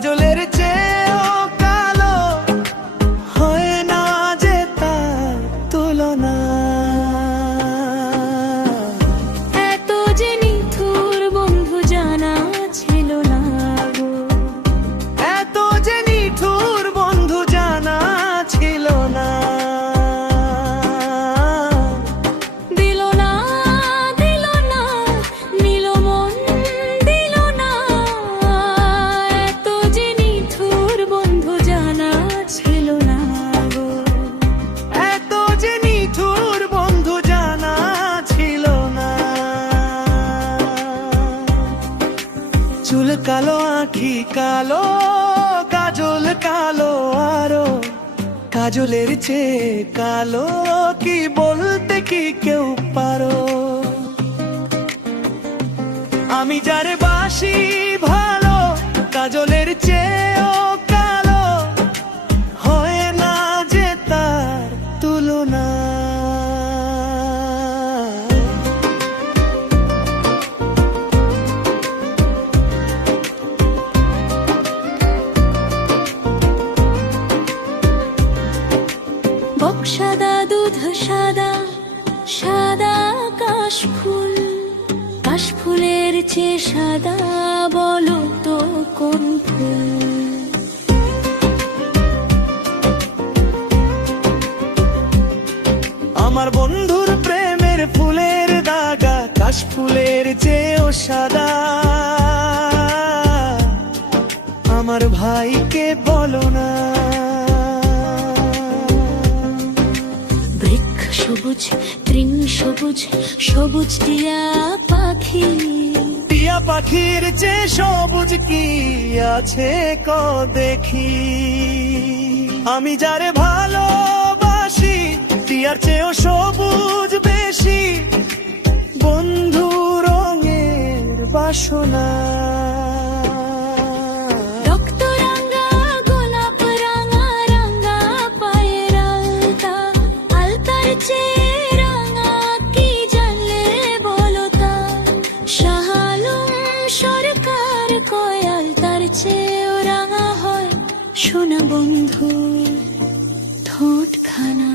কাজলের চেয়েও কালো হয় না যে তার তুলনা। এত যে নিঠুর বন্ধু জানা ছিল না গো, এত যে নিঠুর বন্ধু জানা ছিল না। দিল না দিল না নিল মন দিল না। এত যে নিঠুর বন্ধু জানা ছিল না গো, এত যে নিঠুর বন্ধু জানা ছিল না। চুল কালো আঁখি কালো কাজল কালো আরো, কাজলের চেয়ে কালো কি বলতে কি কেউ পারো। আমি যারে বাসি ভালো কাজলের চেয়েও কালো হয় না যে তার তুলনা। বক্সাদা দুধ সাদা সাদা কাশফুল, কাশফুলের চেয়ে সাদা বলো তো কোন ফুল। আমার বন্ধুর প্রেমের ফুলের দাগা কাশফুলের চেয়েও সাদা। আমার ভাইকে বলো না। বৃক্ষ সবুজ তৃণ সবুজ সবুজ টিয়া পাখি, টিয়া পাখির চেয়ে সবুজ কি আছে ক দেখি। আমি যারে ভালোবাসি টিয়ার চেয়েও সবুজ বেশি, বন্ধু রঙের বাসনা। রক্ত রাঙা গোলাপ রাঙা রাঙা পায়ের আলতা, আলতার চেয়ে রাঙা কি জানলে বলো তা। শাহ আলম সরকার কয় আলতার চেয়েও রাঙা হয় সোনা বন্ধু ঠোঁট খানা।